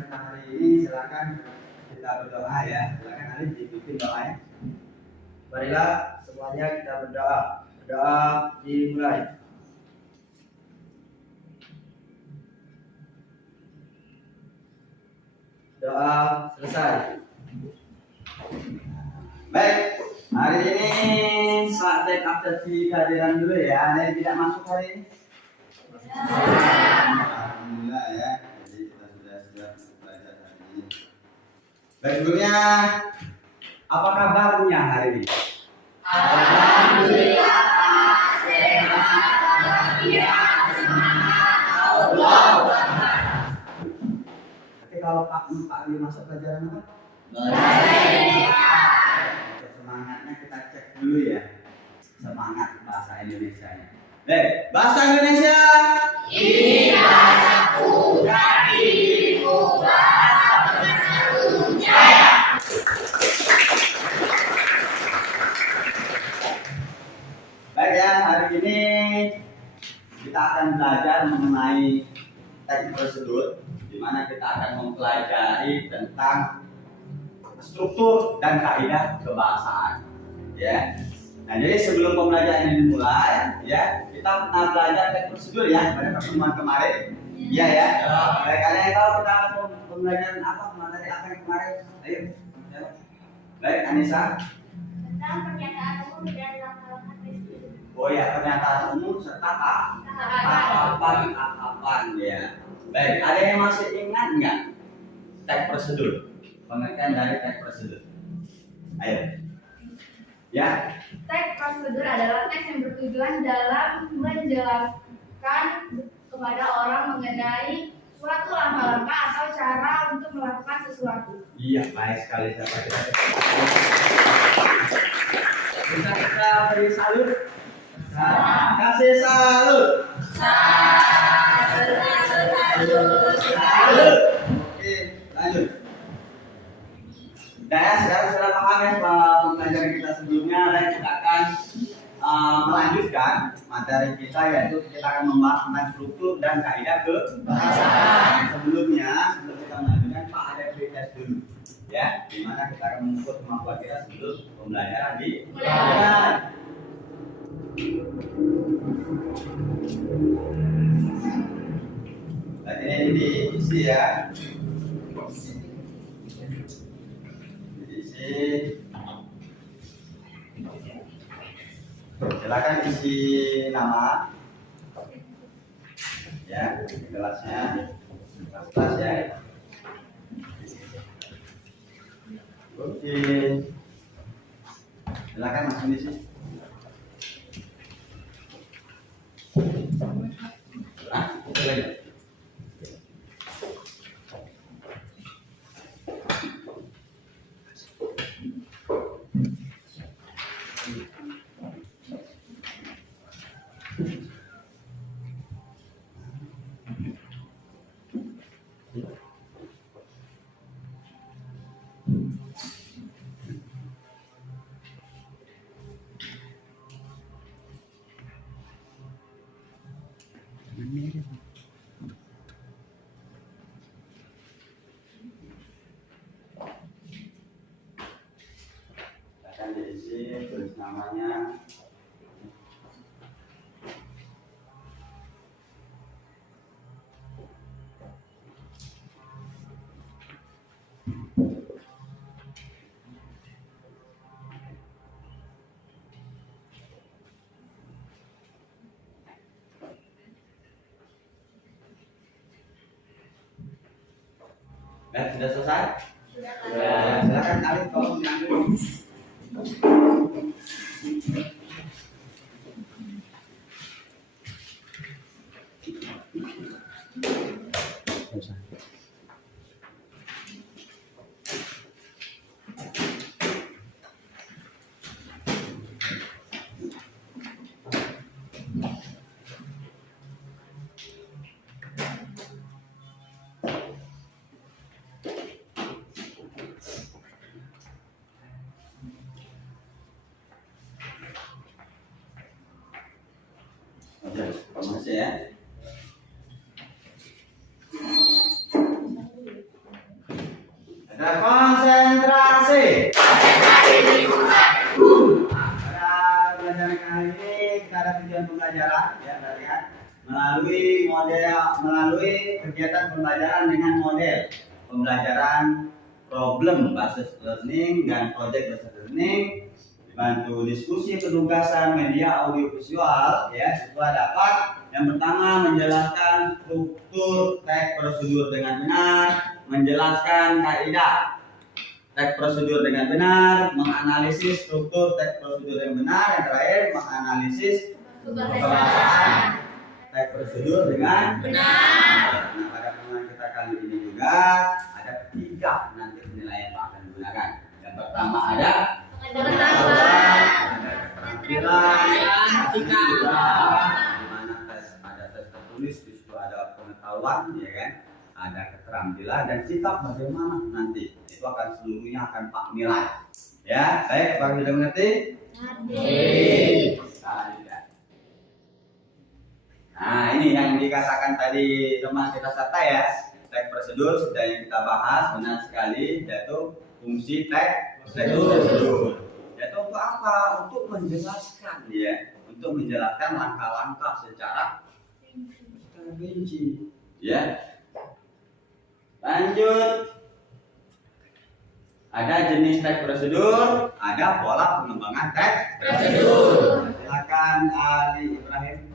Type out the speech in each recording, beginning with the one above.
kita hari ini, silakan kita berdoa ya. Silakan Ali dipimpin doanya. Marilah semuanya kita berdoa. Berdoa dimulai. Doa selesai. Baik, hari ini praktek absensi kehadiran dulu ya. Ada yang tidak masuk hari ini? Alhamdulillah ya. Jadi kita sudah belajar hari ini. Baik, sebelumnya apa kabarnya hari ini? Alhamdulillah, sehat, semangat, Allahu Akbar. Tapi kalau Pak Ali masuk pelajaran apa? Semangatnya kita cek dulu ya. Semangat bahasa Indonesianya. Baik, bahasa Indonesia. Ini bahasaku, diriku, bahasa pemersatu jaya. Baik ya, hari ini kita akan belajar mengenai teknik prosedur, di mana kita akan mempelajari tentang struktur dan kaidah kebahasaan. Ya. Nah, jadi sebelum pembelajaran ini dimulai, ya, kita pernah belajar teknik prosedur ya pada pertemuan kemarin. Iya ya. Baik, kalian yang tahu kita pembelajaran apa, materi apa yang kemarin? Ayo. Ya. Baik, Anissa. Tentang pernyataan umum dan langkah-langkah tersebut. Oh ya, pernyataan umum serta tahapan ya. Baik, ada yang masih ingat nggak teks prosedur? Pengertian dari teks prosedur. Ayo. Ya. Teks prosedur adalah teks yang bertujuan dalam menjelaskan kepada orang mengenai suatu langkah-langkah atau cara untuk melakukan sesuatu. Iya, baik sekali siapa kita. Bisa kita beri salut. Kasih salut. Salut. Oke, lanjut. Nah, ya, sekarang sudah paham ya pembelajaran kita sebelumnya, dan kita akan melanjutkan materi kita, yaitu kita akan membahas tentang struktur dan kaidah kebahasaan. Sebelum kita melanjutkan, Pak, ada tes dulu, ya, di mana kita akan mengukur kemampuan kita sebelum pembelajaran dimulai. Nah, ini diisi ya. Silakan isi nama ya, kelasnya kelas ya. Oke, silakan langsung isi. Itu lagi. Akan diisi, tulis namanya. Dan sudah selesai? Sudah. Silakan Alif tolong diambil. Ada konsentrasi. Konsentrasi lingkungan. Pada pelajaran kali ini kita ada tujuan pembelajaran ya, kita lihat melalui kegiatan pembelajaran dengan model pembelajaran problem basis learning dan project basis learning, dibantu diskusi penugasan media audiovisual ya. Siswa dapat yang pertama menjelaskan struktur teks prosedur dengan benar, menjelaskan kaidah teks prosedur dengan benar, menganalisis struktur teks prosedur yang benar, yang terakhir menganalisis kebahasaan teks prosedur dengan benar. Nah, pada pertemuan kita kali ini juga ada 3 nanti penilaian yang akan digunakan. Yang pertama ada pengetahuan, ada keterampilan, di mana ada tes tertulis, di situ ada pengetahuan, ya kan? Ada keterampilan dan sikap bagaimana nanti itu akan seluruhnya akan Pak nilai. Ya, baik, Pak sudah mengerti? Nah, ini yang dikatakan tadi teman kita serta ya. Teks prosedur sudah yang kita bahas, benar sekali, yaitu fungsi teks prosedur. Yaitu untuk apa? Untuk menjelaskan ya, untuk menjelaskan langkah-langkah secara rinci. Ya. Lanjut. Ada jenis teks prosedur, ada pola pengembangan teks prosedur. Silakan Ali Ibrahim.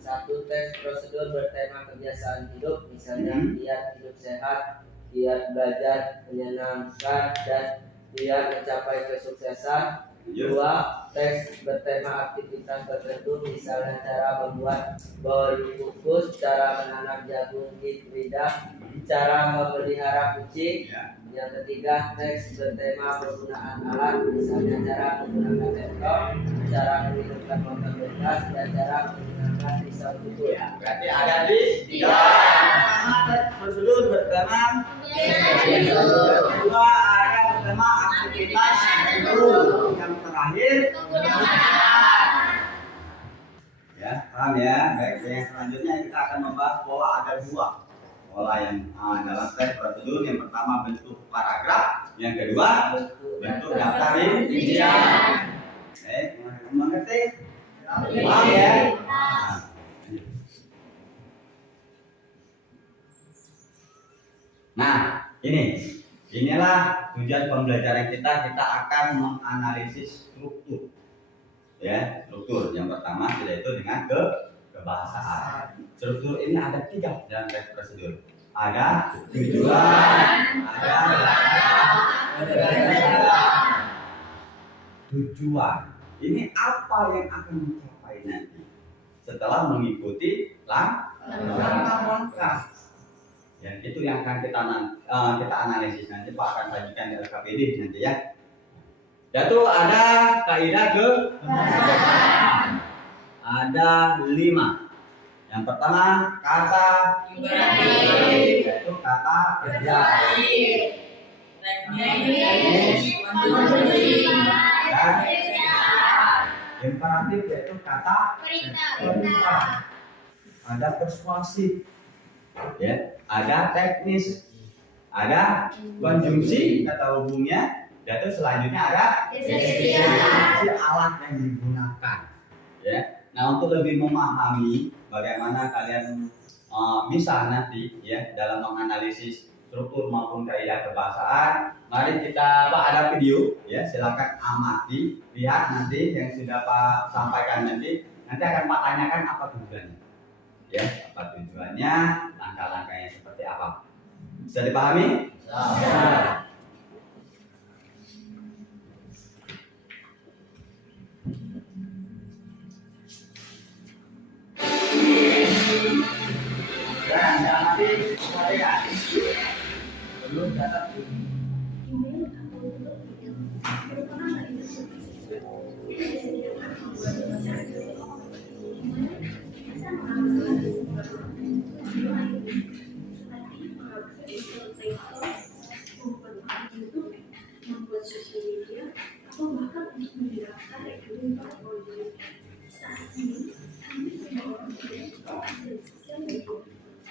Satu, teks prosedur bertema kebiasaan hidup, misalnya giat hidup sehat, giat belajar menyenangkan, dan giat mencapai kesuksesan. 2, teks bertema aktivitas tertentu, misalnya cara membuat bolu kukus, cara menanam jagung di lidah, cara memelihara kucing. Yang ketiga, teks bertema penggunaan alat, misalnya cara menggunakan laptop, cara menghidupkan motor bekas, dan cara menggunakan pisau cukur. Ya, berarti ada di 3. Pertama, teks prosedur bertema yang kedua ada bertema aktivitas tertentu, yang terakhir ya, paham ya. Baik, yang selanjutnya kita akan membahas pola. Ada 2 pola yang dalam teks prosedur. Yang pertama bentuk paragraf, yang kedua bentuk daftar rincian. Mengerti? Paham ya? Nah, inilah tujuan pembelajaran kita. Kita akan menganalisis struktur. Ya, struktur yang pertama yaitu dengan kebahasaan. Struktur ini ada 3 dalam teks prosedur. Ada tujuan, ada tujuan. Ini apa yang akan dicapai nanti setelah mengikuti langkah-langkah. Ya, itu yang akan kita analisis nanti. Pak akan sajikan di LKPD nanti ya. Yaitu ada kaidah kebahasaan. Ada 5. Yang pertama kata yaitu kata kerja. Dan imperatif yaitu kata perintah. Ada persuasif, ya. Ada teknis, ada konjungsi kata hubungnya, yaitu selanjutnya ada deskripsi alat yang digunakan. Ya. Nah, untuk lebih memahami bagaimana kalian bisa nanti ya dalam menganalisis struktur maupun kaidah kebahasaan, mari kita ada video ya, silakan amati, lihat nanti yang sudah Pak sampaikan nanti akan Pak tanyakan apa tujuannya. Ya, apa tujuannya, langkah-langkahnya seperti apa. Bisa dipahami? Ya. Dan nanti saya belum dapat membuat sosial media atau bahkan untuk menjelaskan ekonomi project. Saat ini hampir semua orang berada di sosial media.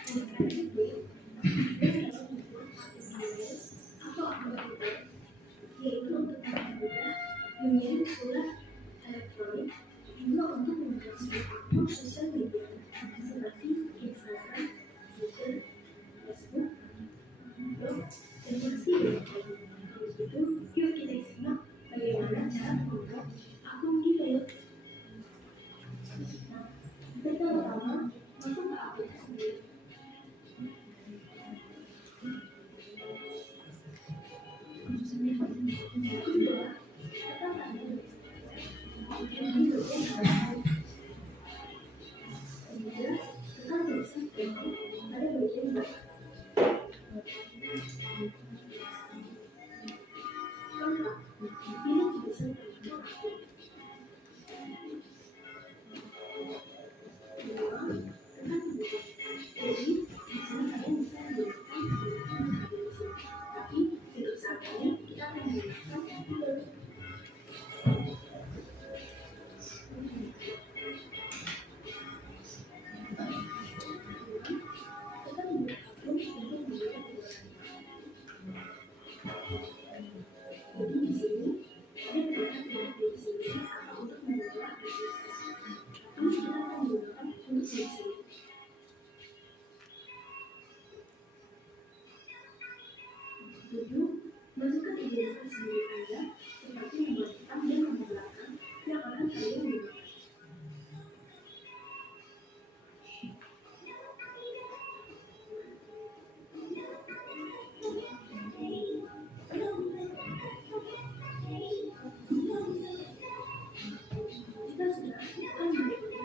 Oleh karena itu, kita harus membuat aplikasi yaitu untuk mempermudah mengirim surat elektronik, juga untuk membuat sebuah akun sosial media seperti Instagram, Twitter, Facebook, blog, dan masih banyak lagi. Kalau begitu, yuk kita simak bagaimana cara membuat akun Gmail. Nah, pertama-tama masuk ke aplikasi Gmail. Yang kedua, tekan tanda kemudian tekan tulisan email pada bagian bawah. Lengkap, pilih tulisan email akun. Kedua, tekan tulisan. Jadi, di sini kalian bisa menggunakan tapi untuk saat ini kita akan menggunakan Google. Kita membuat akun untuk membuat jadi di sini ada beberapa pilihan di sini atau untuk membuat aplikasi. Tapi kita akan menggunakan untuk di sini. Tujuh, masukkan identitas diri Anda seperti nomor depan dan nomor belakang yang akan kalian gunakan. Jika sudah, akan diminta untuk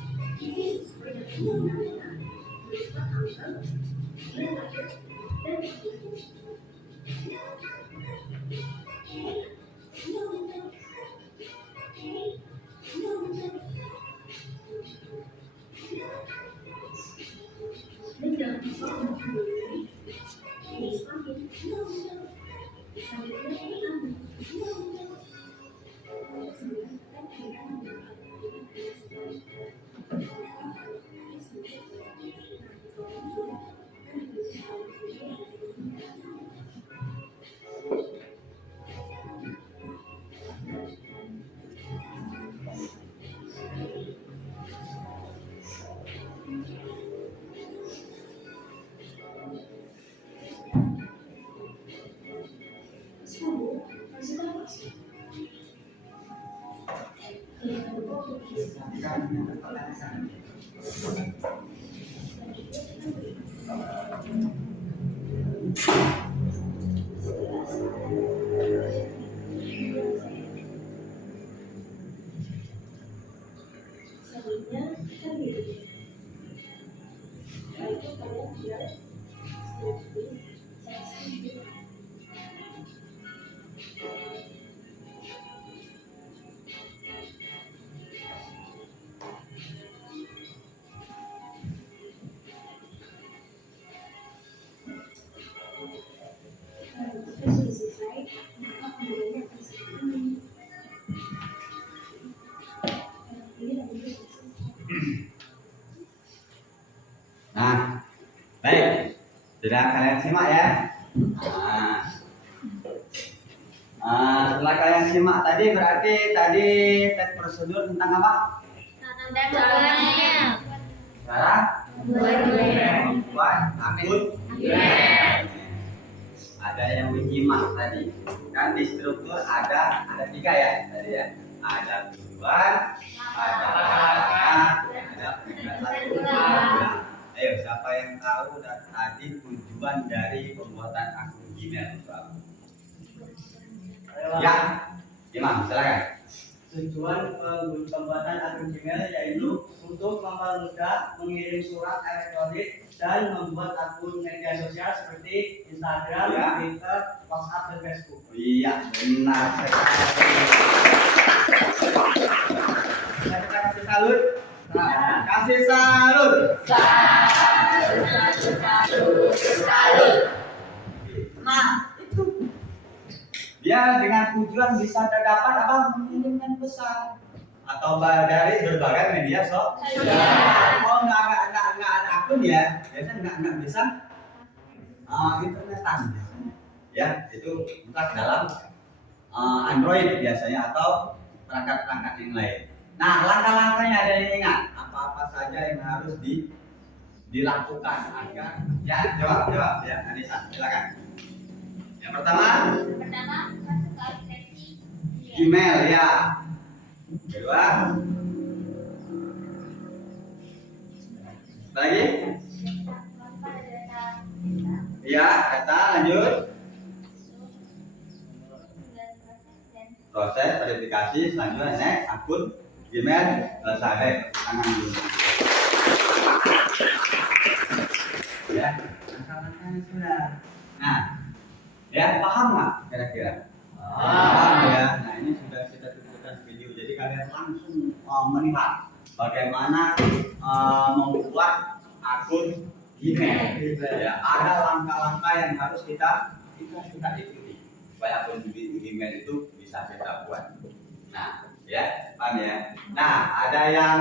menentukan isi sesuai dengan nama, berupa tanggal, bulan lahir, dan waktu. Dan jangan lupa untuk memilih jenis paket. Selanjutnya, kita memilih 9 dan kita menggunakan selanjutnya kita pilih. Setelah itu kalian pilih Nah, baik, sudah kalian simak ya. Setelah kalian simak tadi berarti tadi tes prosedur tentang apa? Cara membuat akun. Ada yang menyimak tadi. Kan di struktur ada 3 ya tadi ya. Ada tujuan, ada alasan, ada penjelasan. Ayo, siapa yang tahu tadi tujuan dari pembuatan akun Gmail? Ya, Imam, silakan. Tujuan pembuatan akun Gmail yaitu untuk mempermudah mengirim surat elektronik dan membuat akun media sosial seperti Instagram, Ya. Twitter, WhatsApp, dan Facebook. Iya, benar sekali. Kita kasih salut. Kasih salut. Nah, itu dia dengan tujuan bisa dapat apa, mengirimkan pesan atau dari berbagai media sosial. Oh, enggak nggak ada akun ya, biasanya nggak bisa internetan. Ya, itu entah dalam Android biasanya atau perangkat-perangkat yang lain. Nah, langkah-langkahnya ada yang ingat apa-apa saja yang harus dilakukan agar jawab ya Anissa, silakan. Yang pertama masuk ke aplikasi Gmail ya. Kedua lagi ya, kata lanjut proses verifikasi selanjutnya next akun Gmail selesai tangan dulu ya, langkah-langkahnya sudah. Nah, ya paham nggak kira-kira? Paham ya. Nah, ini sudah kita tunjukkan video, jadi kalian langsung melihat bagaimana membuat akun Gmail. Ya, ada langkah-langkah yang harus kita ikuti supaya akun Gmail itu bisa kita buat. Nah, ya, paham ya. Nah, ada yang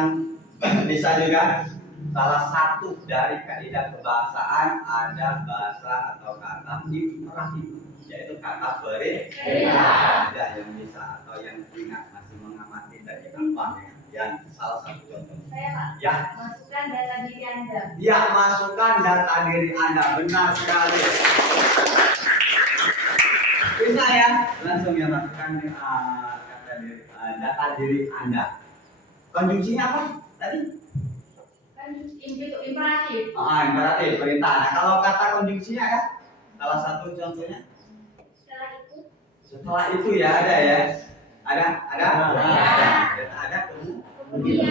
bisa juga salah satu dari kaidah kebahasaan ada bahasa atau kata imperatif, yaitu kata perintah. Ada yang bisa atau yang ingat masih mengamati dari apa yang salah satu contoh. Saya Pak, Ya, masukkan data diri Anda. ya masukkan data diri Anda, benar sekali. Bisa ya, langsung ya masukkan data diri Anda. Konjungsinya apa tadi? Kan imperatif. Imperatif, perintah. Nah, kalau kata konjungsinya ya, salah satu contohnya. Setelah itu ya ada ya. Ada. Ada kemudian.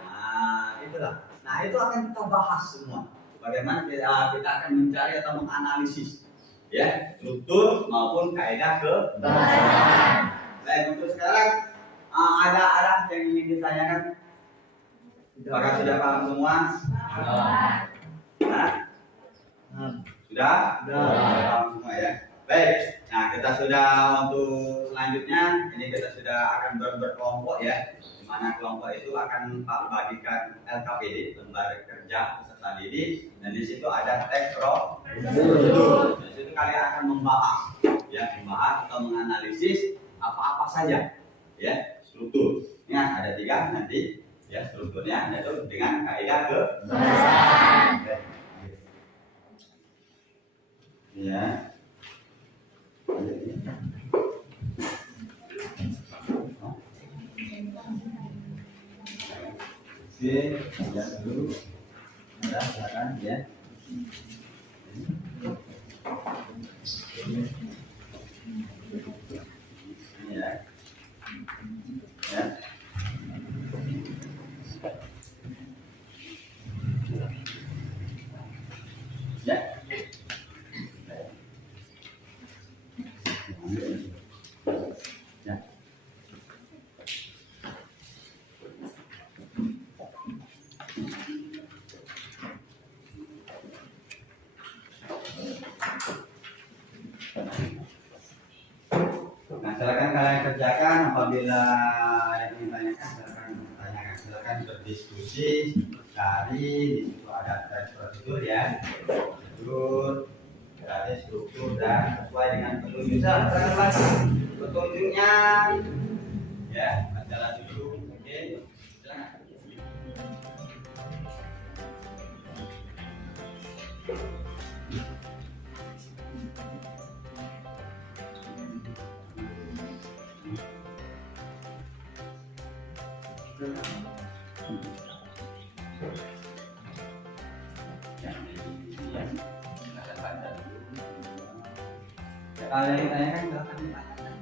Nah, itulah. Nah, itu akan kita bahas semua. Bagaimana kita akan mencari atau menganalisis ya, struktur maupun kaidah kebahasaan. Baik, untuk sekarang ada yang ingin ditanyakan? Apakah sudah paham semua? Nah, sudah paham semua ya. Baik, nah kita sudah untuk selanjutnya ini kita sudah akan berkelompok ya. Di mana kelompok itu akan bagikan LKPD, lembar kerja peserta didik, dan di situ ada teks prosedur. Di situ kalian akan membahas atau menganalisis apa-apa saja ya struktur. Ini ada 3 nanti. Ya, strukturnya yaitu dengan kaidah kebahasaan. Ya. Oke, lihat dulu. Ada silakan ya. Ya. Ya. Ya. Ya. Nah, silakan kalian kerjakan. Apabila ada yang ditanyakan, silakan berdiskusi, cari di situ ada teks prosedur ya, prosedur, ada struktur dan sesuai dengan petunjuk. Silakan lagi petunjuknya, ya, baca dulu, oke, silakan. Kalau yang ditanyakan silakan ditanyakan.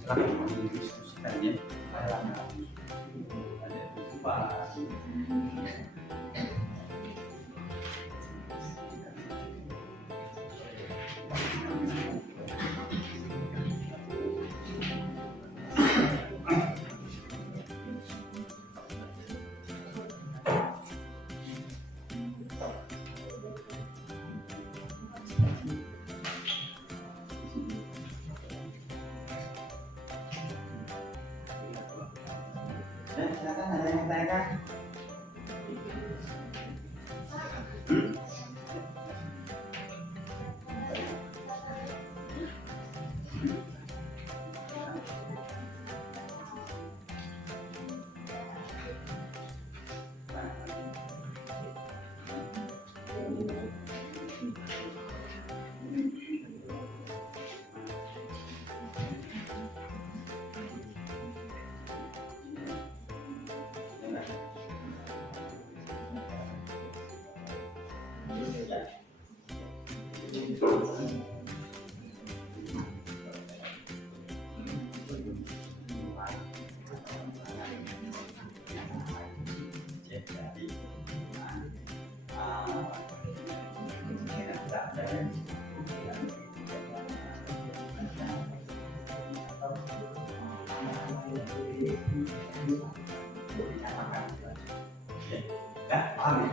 Silakan diskusi. Kan ya. Pak. Ya, silakan ada yang bertanya? Ya, paham ya?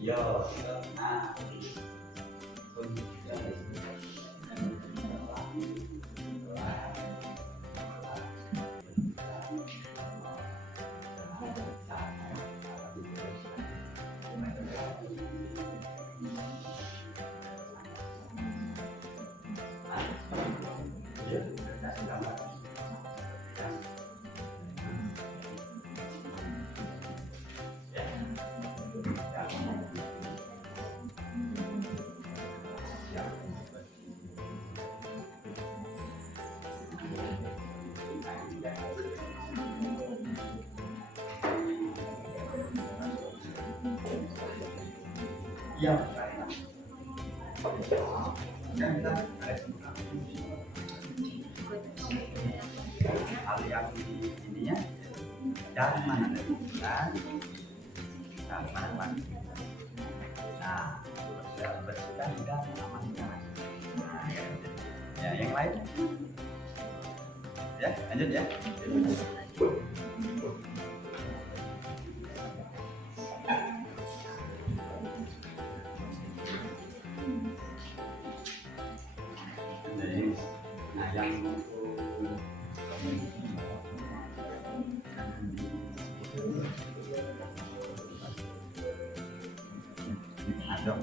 Yo, nah, Iya, kan kita hal yang ininya dari mana dari bulan, nah mana. Nah, bersihkan sudah mengamankan. Nah, ya, yang lain, ya lanjut ya. Nah, yang adem.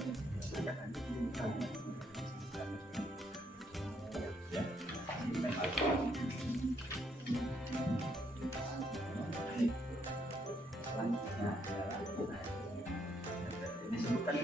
Selanjutnya adalah disebutkan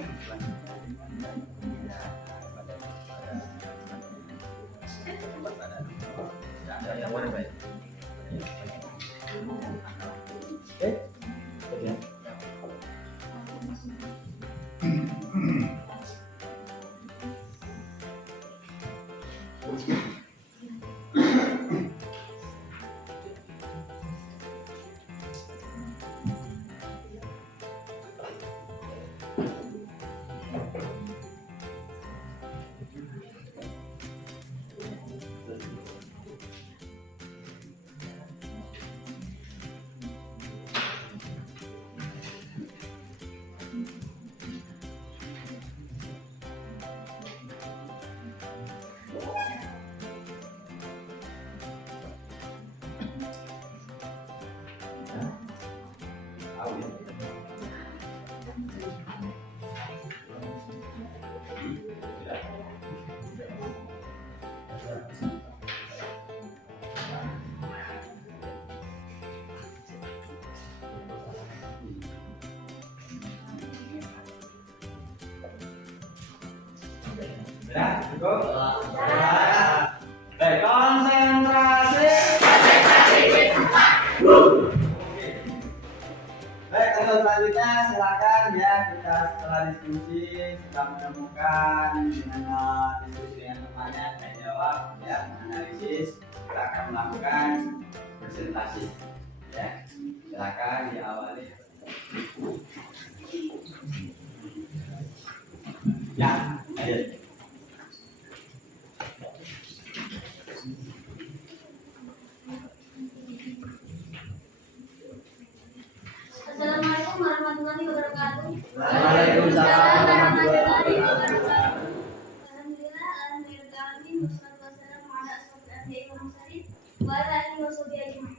ya, cukup. Baik, konsentrasi. Baik, untuk selanjutnya silakan ya, kita setelah diskusi setelah menemukan dengan diskusi dengan temannya dan jawab ya, analisis, kita akan melakukan presentasi ya. Silakan diawali. Ya, ayo. Assalamualaikum warahmatullahi wabarakatuh. Waalaikumsalam warahmatullahi wabarakatuh. Alhamdulillah, alhamdulillahirrahmanirrahim. Wassalatu wassalamu ala asyrofil anbiya'i wal mursalin wa ala alihi wa sahbihi ajma'in.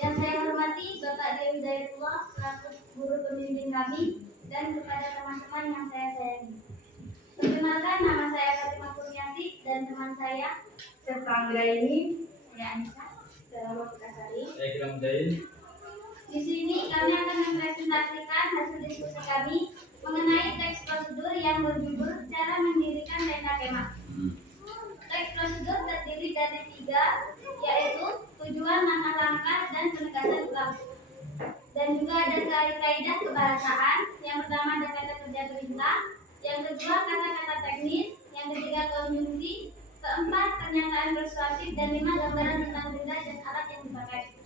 Yang saya hormati Bapak Dewi Hidayatullah selaku guru pembimbing kami dan kepada teman-teman yang saya sayangi. Perkenalkan, nama saya Fatimah Kurniasih dan teman saya serta Anggraini, saya Anissa dalam waktu kasari. Saya Kiram Jain. Di sini kami akan mempresentasikan hasil diskusi kami mengenai teks prosedur yang berjudul cara mendirikan tenda kemah. Teks prosedur terdiri dari 3, yaitu tujuan, langkah-langkah, dan penegasan ulang. Dan juga ada kaidah kebahasaan. Yang pertama ada kata kerja perintah, yang kedua kata-kata teknis, yang ketiga konjungsi, keempat pernyataan persuasif, dan 5 gambaran tentang benda dan alat yang dipakai.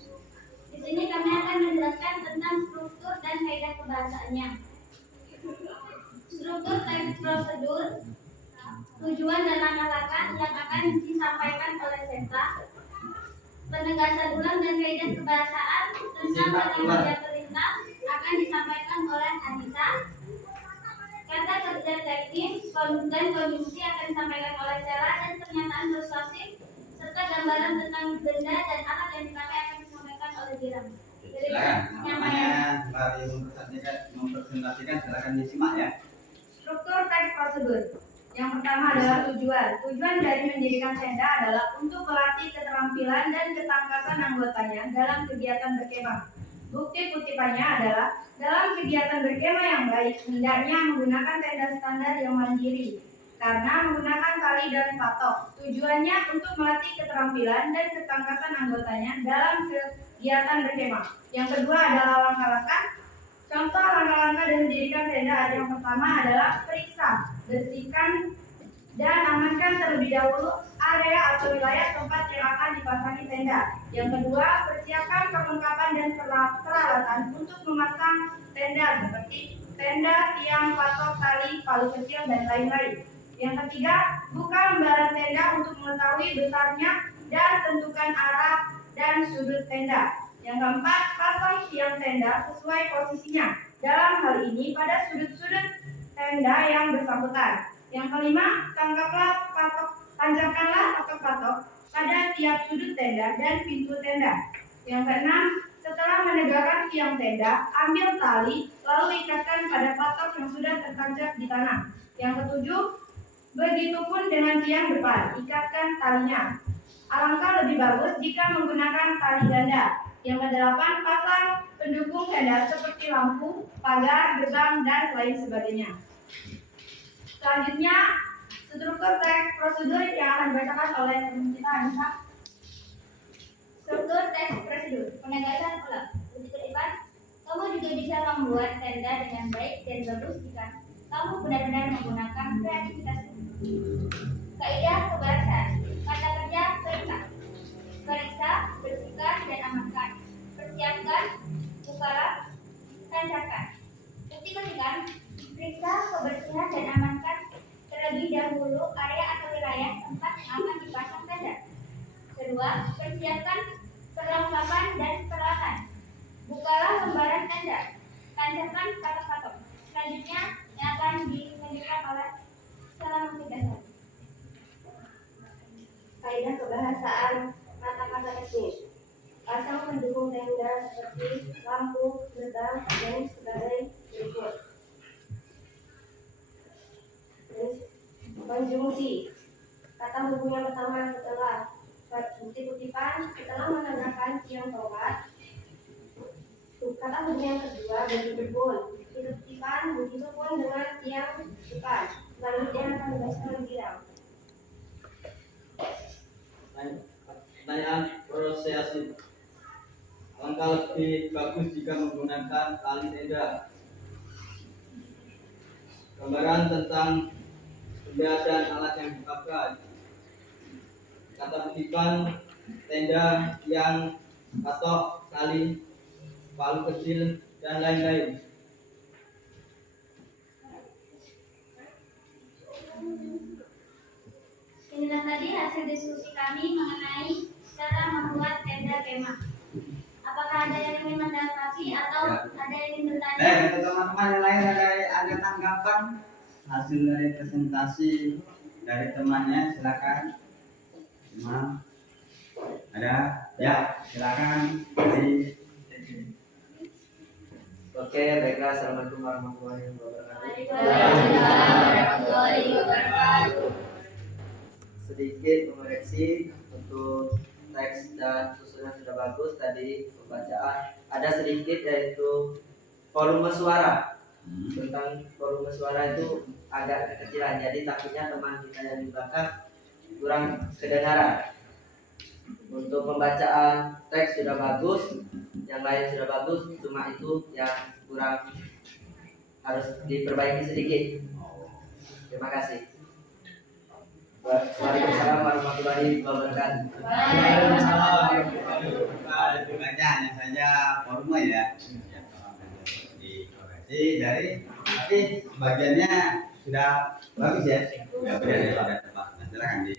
Di sini kami akan menjelaskan tentang struktur dan kaidah kebahasaannya. Struktur teks prosedur, tujuan dan langkah-langkah yang akan disampaikan oleh Senta, penegasan ulang dan kaidah kebahasaan tentang kata kerja perintah akan disampaikan oleh Anissa, kata kerja teknis dan konjungsi akan disampaikan oleh Sela, dan pernyataan persuasif serta gambaran tentang benda dan alat yang dipakai akan disampaikan oleh Giram. Silakan, namanya mari mempresentasikan, silakan disimak ya. struktur teks prosedur. Yang pertama adalah tujuan. Tujuan dari mendirikan tenda adalah untuk melatih keterampilan dan ketangkasan anggotanya dalam kegiatan berkemah. Bukti kutipannya adalah dalam kegiatan berkemah yang baik, hendaknya menggunakan tenda standar yang mandiri karena menggunakan tali dan patok. Tujuannya untuk melatih keterampilan dan ketangkasan anggotanya dalam kegiatan berkemah. Yang kedua adalah langkah-langkah. Contoh langkah-langkah dan mendirikan tenda yang pertama adalah periksa, bersihkan, dan amankan terlebih dahulu area atau wilayah tempat yang akan dipasangi tenda. Yang kedua, persiapkan perlengkapan dan peralatan untuk memasang tenda seperti tenda, tiang, patok, tali, palu kecil, dan lain-lain. Yang ketiga, buka lembaran tenda untuk mengetahui besarnya dan tentukan arah dan sudut tenda. Yang keempat, pasang tiang tenda sesuai posisinya. Dalam hal ini pada sudut-sudut tenda yang bersangkutan. Yang kelima, tancapkanlah patok-patok pada tiap sudut tenda dan pintu tenda. Yang keenam, setelah menegakkan tiang tenda, ambil tali lalu ikatkan pada patok yang sudah tertancap di tanah. Yang ketujuh, begitupun dengan tiang depan, ikatkan talinya. Alangkah lebih bagus jika menggunakan tali ganda. Yang kedelapan, pasang pendukung ganda seperti lampu, pagar, gerbang, dan lain sebagainya. Selanjutnya, struktur teks prosedur yang akan dibacakan oleh teman kita Anissa. Struktur teks prosedur. Penegasan ulang. Untuk kutipan, kamu juga bisa membuat tenda dengan baik dan bagus jika kamu benar-benar menggunakan kreativitasmu. Kaidah kebahasaan. Kata kerja periksa. Periksa, bersihkan, dan amankan. Persiapkan, bukalah, tancapkan. Bukti petikan. Periksa kebersihan dan amankan terlebih dahulu area atau wilayah tempat yang akan dipasang tenda. Kedua, persiapkan perlengkapan dan peralatan. Bukalah lembaran tenda. Tancapkan patok-patok. Selanjutnya yang akan dilanjutkan oleh selama 3 hari. Kaidah kebahasaan kata-kata teknis. Pasang pendukung tenda seperti lampu, gerbang, dan sebagai berikut. Konjungsi. Kata hubung yang pertama setelah kutip-kutipan setelah menambahkan tiang tongkat. Kata hubung yang kedua berjubel. Kutip-kutipan begitu pun dengan tiang kutipan. Selanjutnya akan dibacakan lebih dalam. Pertanyaan prosesi. Langkah lebih bagus jika menggunakan tali tenda. Gambaran tentang benda dan alat yang dipakai. Kata kutipan tenda yang patok, tali, palu kecil, dan lain-lain. Inilah tadi hasil diskusi kami mengenai cara membuat tenda kemah. Apakah ada yang ingin menanggapi atau ada yang ingin bertanya? Teman-teman yang lain ada tanggapan hasil dari presentasi dari temannya, silakan. Ada? Ya, silakan. Oke, baiklah. Assalamualaikum warahmatullahi wabarakatuh. Warahmatullahi wabarakatuh. Sedikit mengoreksi untuk teks dan susunan sudah bagus. Tadi pembacaan ada sedikit yaitu volume suara. Tentang volume suara itu agak kekecilan, jadi takutnya teman kita yang di belakang kurang kedengaran. Untuk pembacaan teks sudah bagus, yang lain sudah bagus, cuma itu yang kurang harus diperbaiki sedikit. Terima kasih. Waalaikumsalam warahmatullahi wabarakatuh. Itu hanya saja volume ya. Dikoreksi dari, tapi bagiannya sudah bagus ya. Sudah benar tepat. Silakan di.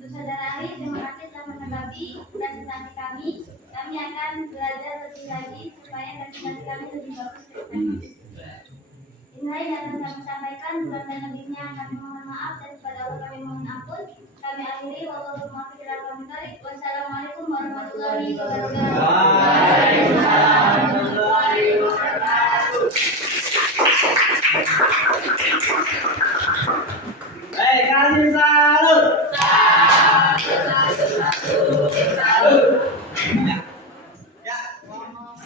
Untuk saudara ahli, terima kasih telah menanggapi presentasi kami. Kami akan belajar lebih lagi supaya presentasi kami lebih bagus ke depan. Inilah yang akan kami sampaikan. Kurang dan lebihnya kami mohon maaf dan kepada Allah kami mohon ampun. Kami akhiri wassalamualaikum warahmatullahi wabarakatuh. Waalaikumsalam warahmatullahi wabarakatuh. Baik, kali salut. Salut. Ya, ngomong.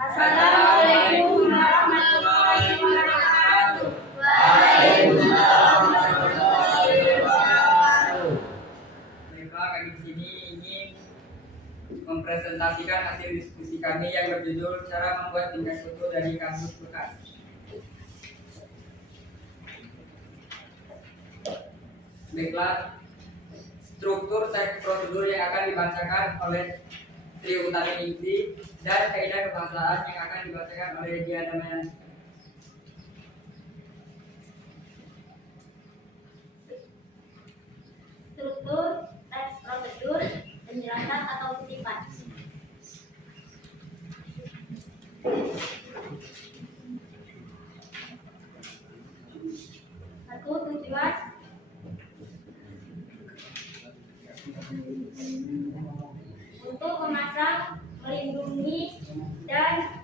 Assalamualaikum warahmatullahi wabarakatuh. Waalaikumsalam warahmatullahi wabarakatuh. Baiklah, kami di sini ingin mempresentasikan hasil diskusi kami yang berjudul cara membuat tingkat foto dari kampus bekas. Baiklah, struktur teks prosedur yang akan dibacakan oleh Tri Utami Ningsih dan kaidah kebahasaan yang akan dibacakan oleh Dia Damayanti. Struktur teks prosedur penjelasan atau kutipan. Satu, tujuan. untuk memasang, melindungi, dan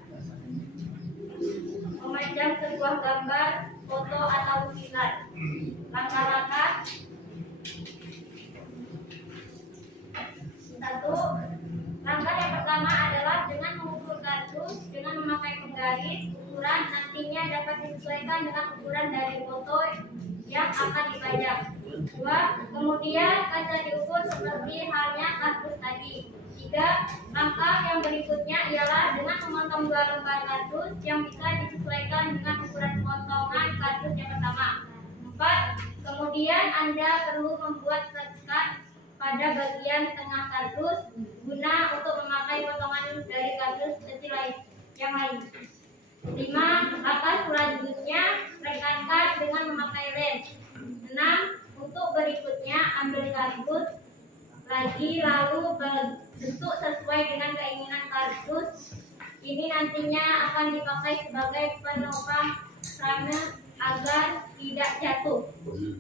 memajang sebuah gambar, foto, atau lukisan. Langkah-langkah: 1. Langkah yang pertama adalah dengan mengukur kardus dengan memakai penggaris. Ukuran nantinya dapat disesuaikan dengan ukuran dari foto yang akan dipajang. 2. Kemudian kaca diukur seperti halnya kardus tadi. 3. Langkah yang berikutnya ialah dengan memotong 2 lembar kardus yang bisa disesuaikan dengan ukuran potongan kardus yang pertama. 4. Kemudian Anda perlu membuat sekat pada bagian tengah kardus guna untuk memakai potongan dari kardus kecil yang lain. 5. Langkah selanjutnya rekankan dengan memakai lem. 6. Untuk berikutnya ambil kardus lagi lalu bentuk sesuai dengan keinginan kardus. Ini nantinya akan dipakai sebagai penopang frame agar tidak jatuh. 7.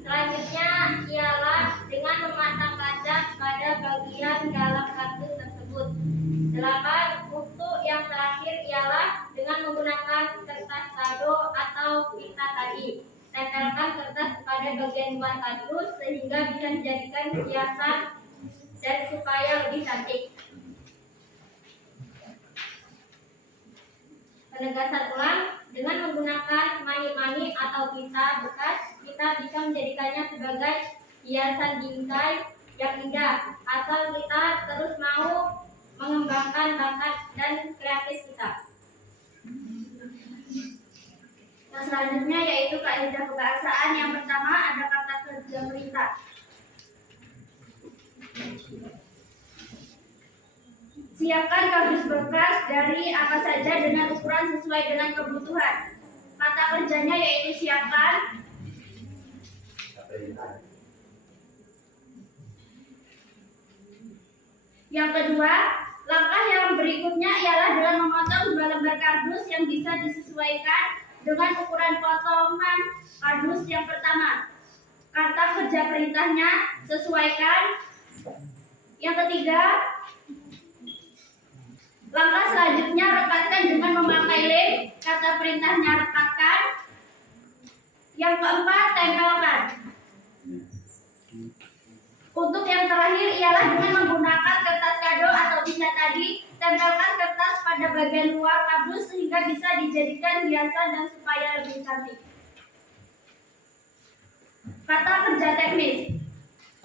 Selanjutnya ialah dengan memasang kaca pada bagian dalam kardus tersebut. 8. Untuk yang terakhir ialah dengan menggunakan kertas kado atau pita tadi. Tempelkan kertas pada bagian luar kardus sehingga bisa dijadikan hiasan dan supaya lebih cantik. Penegasan ulang: dengan menggunakan mani-mani atau pita bekas, kita bisa menjadikannya sebagai hiasan bingkai yang indah, asal kita terus mau mengembangkan bakat dan kreatif kita. Yang selanjutnya yaitu kaidah kebahasaan. Yang pertama ada kata kerja perintah. Siapkan kardus bekas dari apa saja dengan ukuran sesuai dengan kebutuhan. Kata kerjanya yaitu siapkan. Yang kedua, langkah yang berikutnya ialah dengan memotong 2 lembar kardus yang bisa disesuaikan dengan ukuran potongan kardus yang pertama. Kata kerja perintahnya sesuaikan. Yang ketiga, langkah selanjutnya rekatkan dengan memakai lem. Kata perintahnya rekatkan. Yang keempat, tempelkan. Untuk yang terakhir ialah dengan menggunakan kertas kado atau pita tadi. Tempelkan kertas pada bagian luar kardus sehingga bisa dijadikan hiasan dan supaya lebih cantik. Kata kerja teknis: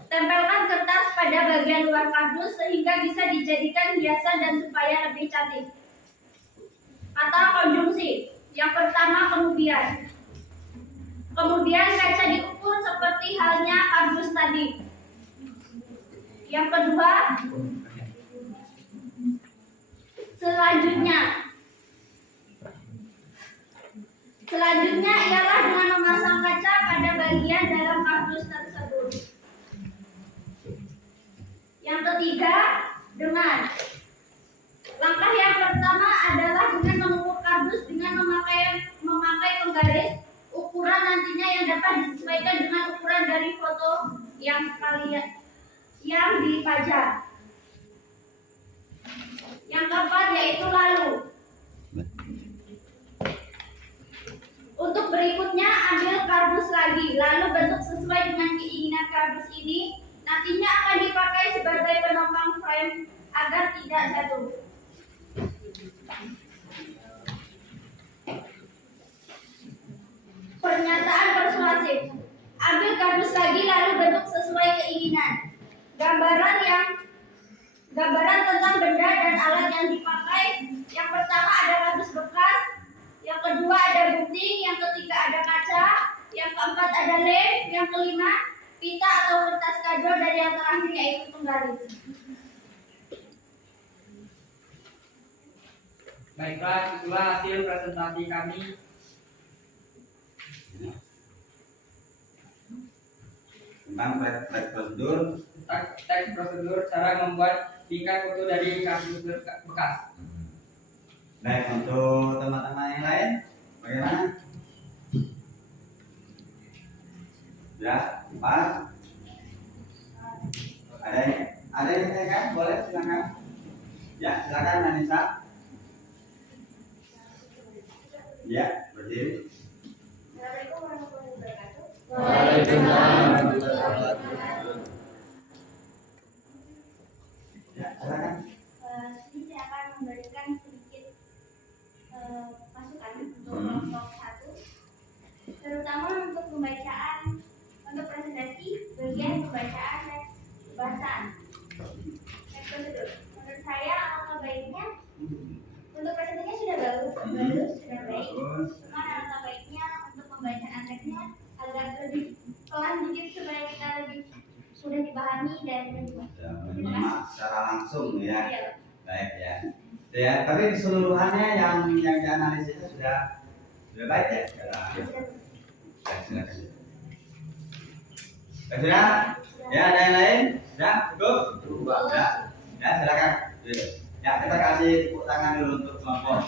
tempelkan kertas pada bagian luar kardus sehingga bisa dijadikan hiasan dan supaya lebih cantik. Kata konjungsi: yang pertama kemudian. Kemudian kaca diukur seperti halnya kardus tadi. Yang kedua, Selanjutnya ialah dengan memasang kaca pada bagian dalam kardus tersebut. Yang ketiga, dengan langkah yang pertama adalah dengan mengukur kardus dengan memakai penggaris. Ukuran nantinya yang dapat disesuaikan dengan ukuran dari foto yang dipajang. Yang keempat yaitu lalu. Untuk berikutnya ambil kardus lagi, lalu bentuk sesuai dengan keinginan kardus ini. Nantinya akan dipakai sebagai penopang frame agar tidak jatuh. Pernyataan persuasif. Ambil kardus lagi lalu bentuk sesuai keinginan. Gambaran tentang benda dan alat yang dipakai. Yang pertama ada kardus bekas, yang kedua ada gunting, yang ketiga ada kaca, yang keempat ada lem, yang kelima pita atau kertas kado, dan yang terakhir yaitu penggaris. Baiklah, itulah hasil presentasi kami. Tentang teks prosedur. Teks prosedur cara membuat bingkai foto dari kardus bekas. Baik, untuk teman-teman yang lain, bagaimana? Ya, Pak. Ada yang tanyakan? Boleh, silakan. Ya, silakan Anissa. Ya, berdiri. Assalamualaikum warahmatullahi wabarakatuh. Waalaikumsalam warahmatullahi wabarakatuh. Ya, silakan. Ini saya akan memberikan sedikit masukan untuk kelompok 1, terutama untuk pembacaan, untuk presentasi bagian pembacaan teks bahasaan. Teks prosedur. Menurut saya alangkah baiknya untuk presentasinya sudah bagus, sudah baik. Cuma alangkah baiknya untuk pembacaan teksnya agak lebih pelan dikit supaya kita lebih sudah dipahami dan lebih. Ya, menyimak secara langsung ya. Iya. Baik ya. Ya, tapi keseluruhannya yang dianalisisnya sudah baik ya. Ya, silakan. Sudah? Ya, ada yang lain? Sudah? Cukup? Ya. Ya, silakan. Ya, kita kasih tepuk tangan dulu untuk kelompok.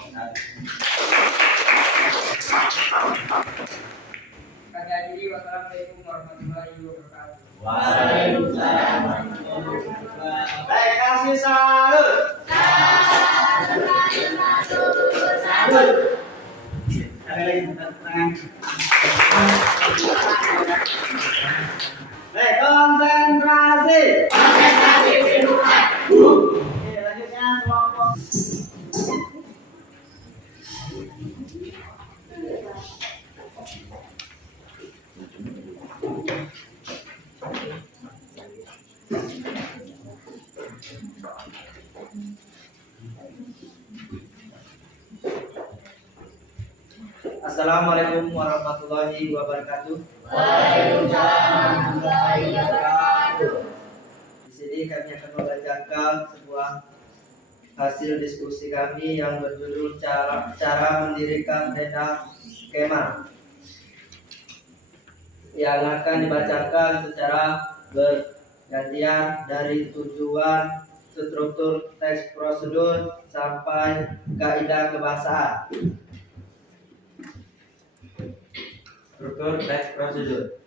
Kami akhiri, wassalamualaikum warahmatullahi wabarakatuh. Waalaikumsalam warahmatullahi wabarakatuh. Baik, kasih salut. Salut. Sekali lagi tepuk tangan. Baik, konsentrasi. Oke, lanjutnya kelompok. Assalamualaikum warahmatullahi wabarakatuh. Waalaikumsalam warahmatullahi wabarakatuh. Di sini kami akan membacakan sebuah hasil diskusi kami yang berjudul cara mendirikan tenda kemah, yang akan dibacakan secara bergantian dari tujuan, struktur teks prosedur sampai kaidah kebahasaan. Struktur teks prosedur.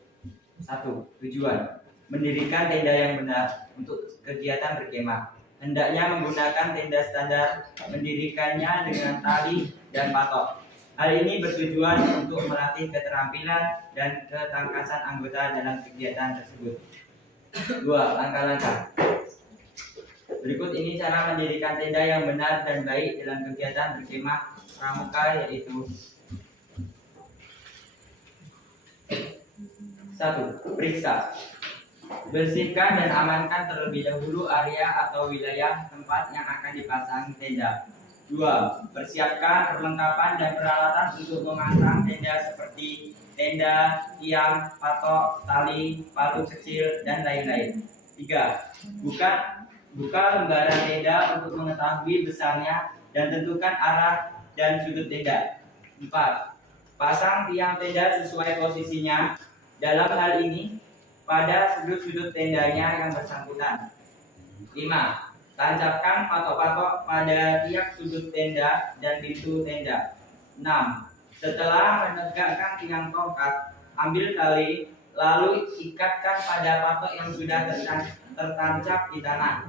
1. Tujuan: mendirikan tenda yang benar untuk kegiatan berkemah. Hendaknya menggunakan tenda standar, mendirikannya dengan tali dan patok. Hal ini bertujuan untuk melatih keterampilan dan ketangkasan anggota dalam kegiatan tersebut. 2. Langkah-langkah. Berikut ini cara mendirikan tenda yang benar dan baik dalam kegiatan berkemah pramuka, yaitu: 1. Periksa. Bersihkan dan amankan terlebih dahulu area atau wilayah tempat yang akan dipasang tenda. 2. Persiapkan perlengkapan dan peralatan untuk memasang tenda seperti tenda, tiang, patok, tali, palu kecil, dan lain-lain. 3. Buka lembaran tenda untuk mengetahui besarnya dan tentukan arah dan sudut tenda. 4. Pasang tiang tenda sesuai posisinya. Dalam hal ini, pada sudut-sudut tendanya yang bersangkutan. 5. Tancapkan patok-patok pada tiap sudut tenda dan pintu tenda. 6. Setelah menegakkan tiang tongkat, ambil tali, lalu ikatkan pada patok yang sudah tertancap di tanah.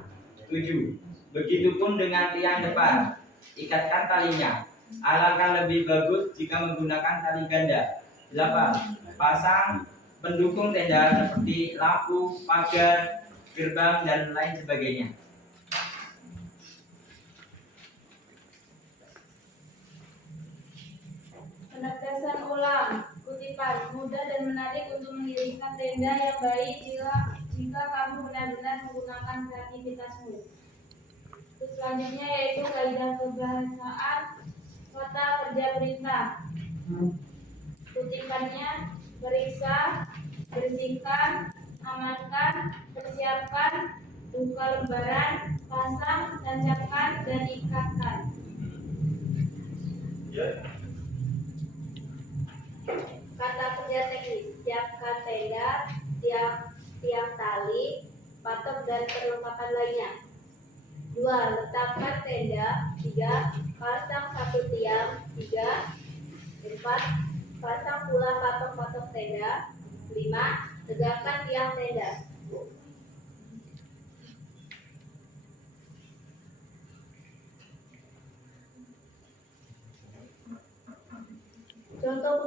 7. Begitupun dengan tiang depan, ikatkan talinya. Alangkah lebih bagus jika menggunakan tali ganda. 8. Pasang pendukung tenda seperti lampu, pagar, gerbang, dan lain sebagainya. Penegasan ulang, kutipan, mudah dan menarik untuk mendirikan tenda yang baik jika kamu benar-benar menggunakan kreativitasmu. Selanjutnya yaitu kaidah kebahasaan, kata kerja perintah. Kutipannya: periksa, bersihkan, amankan, persiapkan, buka lembaran, pasang, tancapkan, dan ikatkan. Kata kerja teknis: siapkan tenda, tiang tali, patok, dan perlengkapan lainnya. 2. Letakkan tenda. 3. Pasang satu tiang. 3. 4. Pasang pula patok-patok tenda. 5. Tegakkan tiang tenda.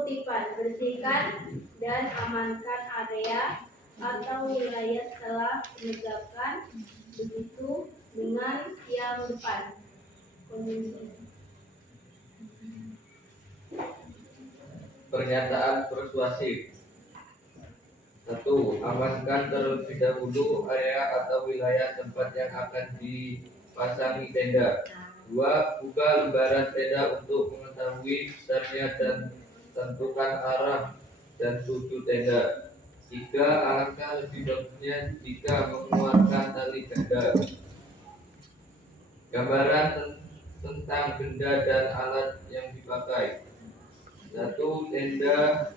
Kutipan, bersihkan dan amankan area atau wilayah setelah menegakkan, begitu dengan yang depan. Pernyataan persuasif. 1. Amankan terlebih dahulu area atau wilayah tempat yang akan dipasangi tenda. 2. Buka lembaran tenda untuk mengetahui besarnya dan tentukan arah dan tujuh tenda. 3. Alangkah lebih bagusnya jika mengeluarkan tali tenda. Gambaran tentang benda dan alat yang dipakai. 1. Tenda,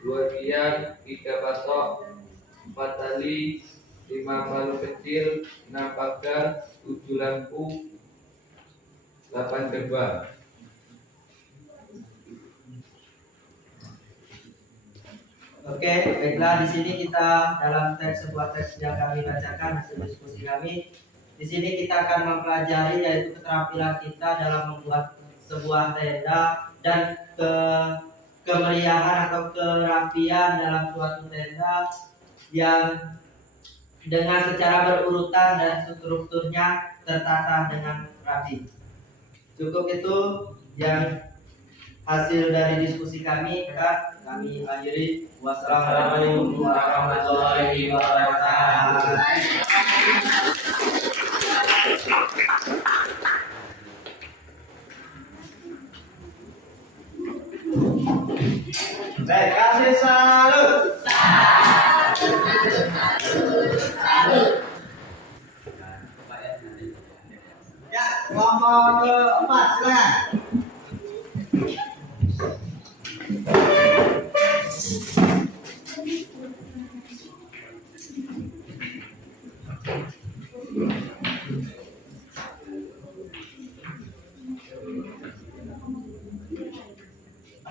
2 tiang, 3 patok, 4 tali, 5 palu kecil, 6 pagar, 7 lampu, 8 gerbang. Oke, baiklah, di sini kita dalam sebuah teks yang kami bacakan hasil diskusi kami. Di sini kita akan mempelajari yaitu keterampilan kita dalam membuat sebuah tenda dan kemeriahan atau kerapian dalam suatu tenda yang dengan secara berurutan dan strukturnya tertata dengan rapi. Cukup itu yang hasil dari diskusi kami. Kami akhiri. Wassalamualaikum warahmatullahi wabarakatuh. Baik, kasih salut. Ya, ngomong keempat, silakan.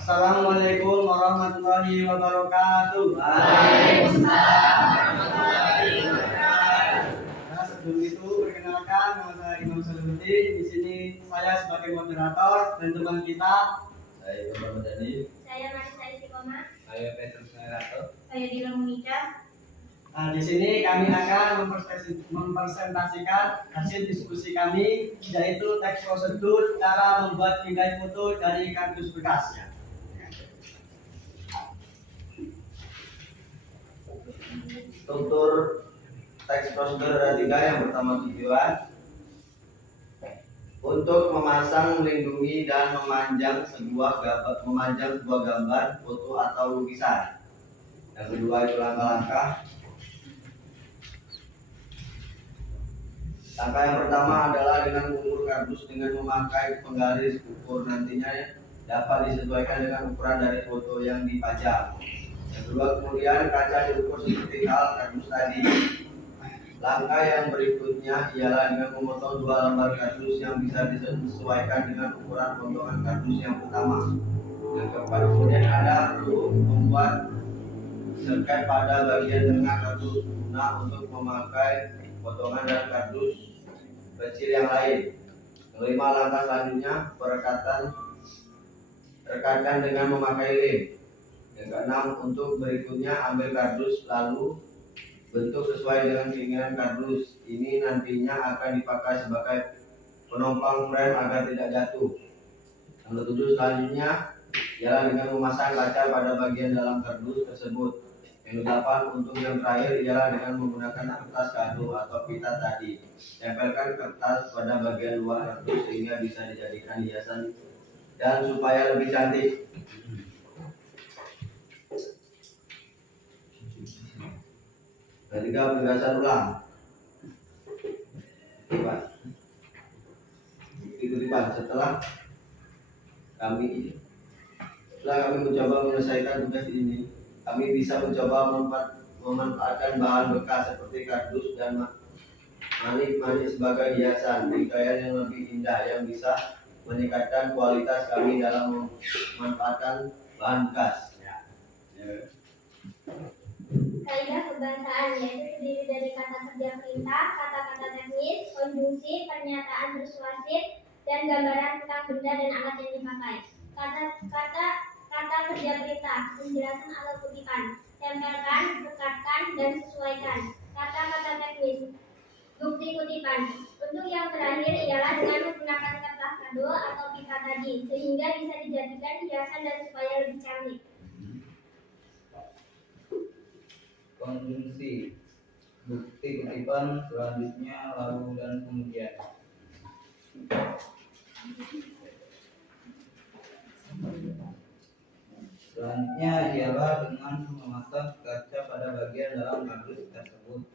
Assalamualaikum warahmatullahi wabarakatuh. Waalaikumsalam warahmatullahi wabarakatuh. Nah, sebelum itu perkenalkan, nama saya Imam Salahuddin. Di sini saya sebagai moderator dan teman kita. Saya Bapak Dani. Saya Marisa Istiqomah. Saya Petrus Nerato. Saya Dila Monica. Nah, di sini kami akan mempresentasikan hasil diskusi kami, yaitu teks prosedur cara membuat bingkai foto dari kardus bekas. Struktur teks prosedur ada 3. Yang pertama, tujuan untuk memasang, melindungi, dan memanjang sebuah gambar, foto atau lukisan. Yang kedua itu langkah-langkah. Langkah yang pertama adalah dengan mengukur kardus dengan memakai penggaris ukur, nantinya dapat disesuaikan dengan ukuran dari foto yang dipajang. Yang kedua, kemudian kaca diukur seperti hal kardus tadi. Langkah yang berikutnya ialah dengan memotong 2 lembar kardus yang bisa disesuaikan dengan ukuran potongan kardus yang pertama. Yang keempat, kemudian ada perlu membuat serkat pada bagian tengah kardus guna untuk memakai potongan dan kardus kecil yang lain. Yang kelima, langkah selanjutnya rekatkan dengan memakai lem. Yang keenam, untuk berikutnya ambil kardus lalu bentuk sesuai dengan keinginan kardus. Ini nantinya akan dipakai sebagai penopang frame agar tidak jatuh. Yang ketujuh, selanjutnya ialah dengan memasang kaca pada bagian dalam kardus tersebut. Yang kedelapan, untuk yang terakhir ialah dengan menggunakan kertas kado atau pita tadi. Tempelkan kertas pada bagian luar kardus sehingga bisa dijadikan hiasan dan supaya lebih cantik. Ketiga, penegasan ulang. Kutipan. Setelah kami mencoba menyelesaikan tugas ini, kami bisa mencoba memanfaatkan bahan bekas seperti kardus dan manik-manik sebagai hiasan, bingkaian yang lebih indah yang bisa meningkatkan kualitas kami dalam memanfaatkan bahan bekas. Kaidah kebahasaan yaitu terdiri dari kata kerja perintah, kata-kata teknis, konjungsi, pernyataan persuasif, dan gambaran tentang benda dan alat yang dipakai. Kata kata kerja berita, penjelasan atau kutipan. Tempelkan, rekatkan, dan sesuaikan. Kata-kata teknis. Bukti kutipan. Untuk yang terakhir ialah dengan menggunakan kertas kado atau pita tadi, sehingga bisa dijadikan hiasan dan supaya lebih cantik. Konjungsi. Bukti kutipan selanjutnya lalu dan kemudian. Selanjutnya ialah dengan memasang kaca pada bagian dalam kardus tersebut.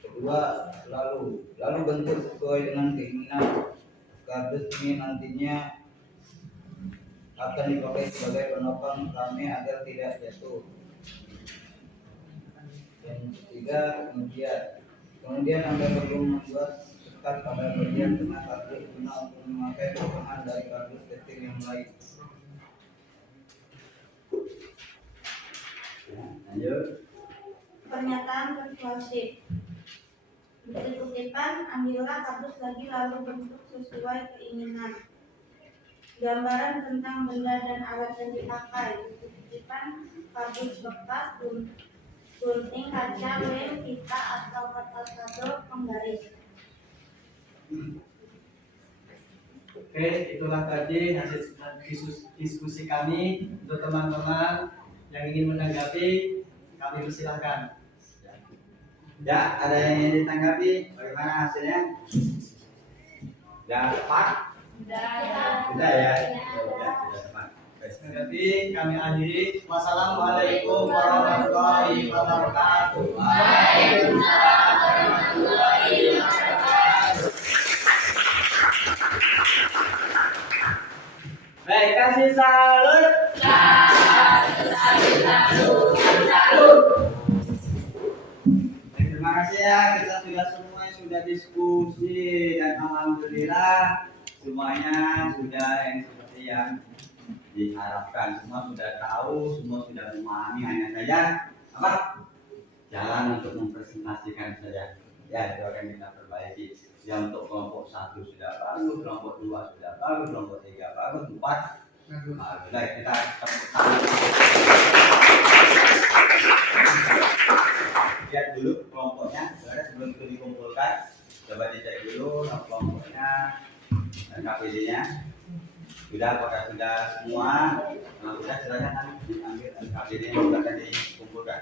Kedua, lalu bentuk sesuai dengan keinginan. Kardus ini nantinya akan dipakai sebagai penopang rame agar tidak jatuh. Yang ketiga, kemudian Anda perlu membuat sekat pada bagian tengah kardus guna untuk memakai potongan dari kardus kecil yang lain. Lanjut. Pernyataan persuasif. Bukti kutipan, ambillah kardus lagi lalu bentuk sesuai keinginan. Gambaran tentang benda dan alat yang dipakai. Bukti kutipan, kardus bekas, gunting, kaca, lem, pita, atau kertas kado, penggaris. Oke, itulah tadi hasil diskusi kami. Untuk teman-teman yang ingin menanggapi, kami persilahkan. Ya, ada yang ingin ditanggapi? Bagaimana hasilnya? Ya, tepat? Sudah ya? Sudah tepat. Jadi kami akhiri. Wassalamualaikum warahmatullahi wabarakatuh. Waalaikumsalam warahmatullahi wabarakatuh. Baik, kasih salut. Terima kasih ya, kita sudah diskusi dan alhamdulillah semuanya sudah yang seperti yang diharapkan. Semua sudah tahu, semua sudah memahami, hanya saja apa? Jalan untuk mempresentasikan saja. Ya, itu akan kita perbaiki. Ya, untuk kelompok 1 sudah bagus, kelompok 2 sudah bagus, kelompok 3 bagus, 4 bagus. Kita tepuk tangan. Lihat dulu kelompoknya, sebelum itu dikumpulkan. Coba dicek dulu kelompoknya dan KPD-nya. Sudah, apakah sudah semua? Kalau sudah, silakan diambil KPD yang sudah akan dikumpulkan.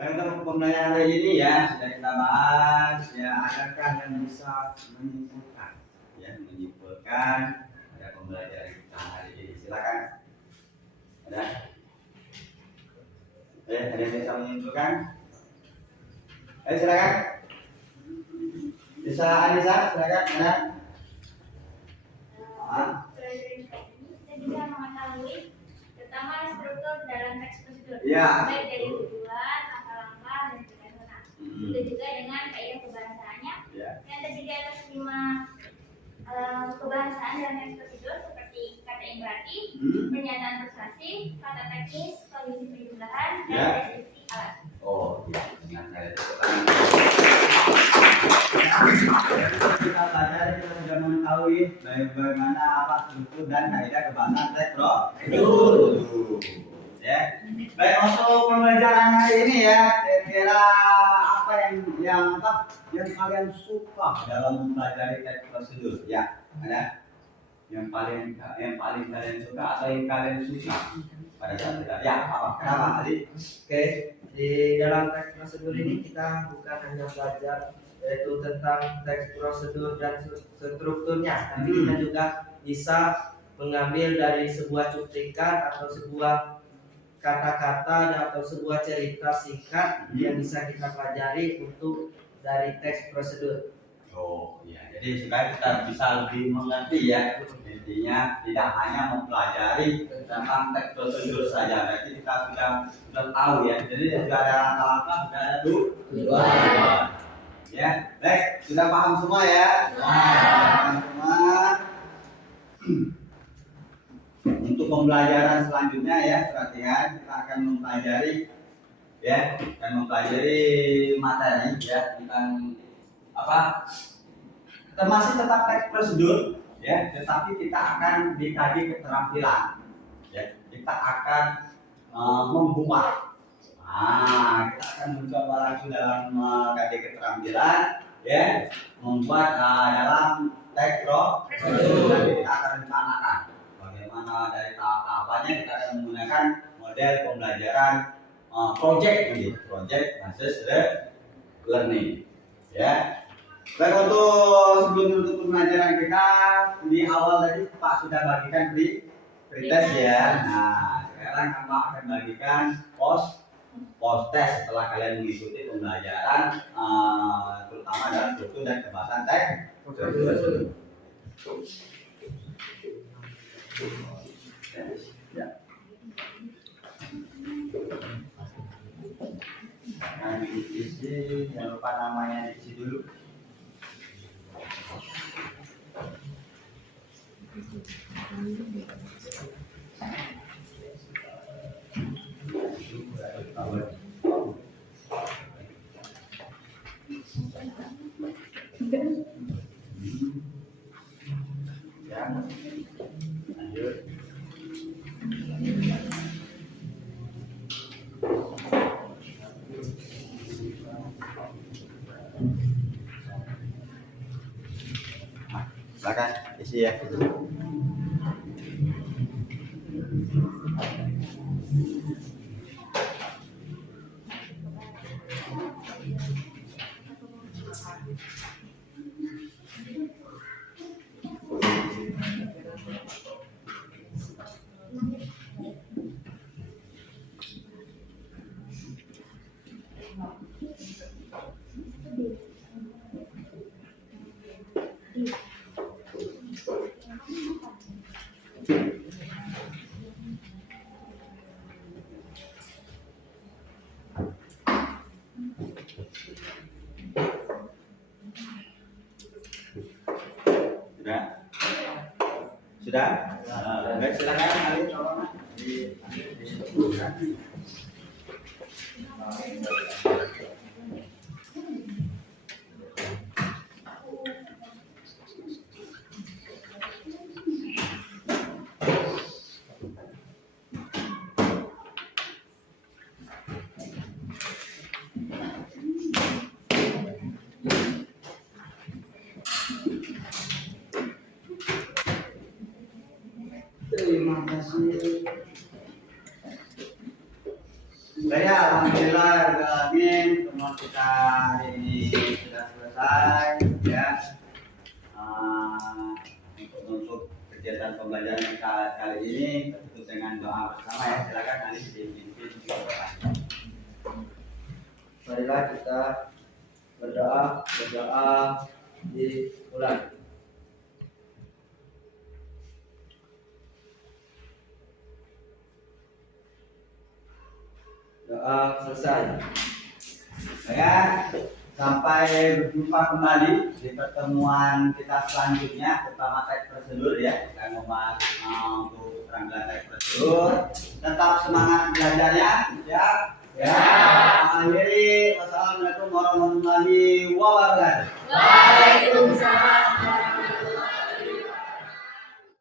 Untuk pembelajaran hari ini ya sudah kita bahas ya, adakah yang bisa menyimpulkan ada pembelajaran kita hari ini? Silakan. Ada yang bisa menyimpulkan? Ayo silakan. Bisa Anissa, silakan. Ada? Kita bisa mengetahui pertama struktur dalam teks prosedur, Ya. baik dari tujuan, langkah-langkah, dan sederhana. Itu juga dengan kaidah kebahasaannya. Ya. Yang terdiri atas 5 kebahasaan dalam teks prosedur seperti kata yang berarti, pernyataan persuasif, kata teknis, kondisi penjumlahan, dan Ya. deskripsi alat. Oh, iya. Ingat saya kita belajar, kita sudah mengetahui bagaimana apa struktur dan kaidah kebahasaan teks prosedur. Ya. Baik, untuk pembelajaran hari ini ya, kira-kira apa yang kalian suka dalam mempelajari teks prosedur? Ya, ada yang paling kalian suka atau yang kalian susah pada saat belajar? Ya, apa? Kenapa, Ali? Oke, di dalam teks prosedur ini kita bukan hanya belajar yaitu tentang teks prosedur dan strukturnya, tapi kita juga bisa mengambil dari sebuah cuplikan atau sebuah kata-kata atau sebuah cerita singkat yang bisa kita pelajari untuk dari teks prosedur. Oh ya, jadi supaya kita bisa lebih mengerti ya, intinya tidak hanya mempelajari tentang teks prosedur saja, berarti kita sudah tahu ya. Jadi sudah ada langkah-langkah, sudah ada tujuan. Ya, baik, sudah paham semua ya? Paham semua. Untuk pembelajaran selanjutnya ya, perhatikan kita akan mempelajari materi ya tentang apa? Masih tetap teks prosedur ya, tetapi kita akan dikaji keterampilan. Ya, kita akan membuat. Kita akan mencoba langsung dalam mengkaji keterampilan ya, membuat dalam teks prosedur. Nanti kita akan rencanakan bagaimana dari tahap-tahapannya. Kita akan menggunakan model pembelajaran project based learning ya. Baik, untuk sebelum menutup pembelajaran kita di awal tadi Pak sudah bagikan pretest ya. Nah, sekarang Pak akan bagikan post test setelah kalian mengikuti pembelajaran terutama dalam struktur dan kebahasan teks. Ya. Nah, diisi, jangan lupa namanya diisi dulu. Ya, lanjut. Silakan isi ya. Sudah? Baik, silakan Ali, tolong terima kasih. Saya alhamdulillah alamin teman kita hari ini sudah selesai ya. Untuk kegiatan pembelajaran kita kali ini tertutup dengan doa bersama ya. Silakan Ali dipimpin doa. Marilah kita berdoa dimulai. Doa selesai. Ya, sampai berjumpa kembali di pertemuan kita selanjutnya, terutama teks prosedur ya. Kita membahas untuk keterampilan teks prosedur. Tetap semangat belajarnya, ya. Ya. Akhiri, wassalamualaikum warahmatullahi wabarakatuh.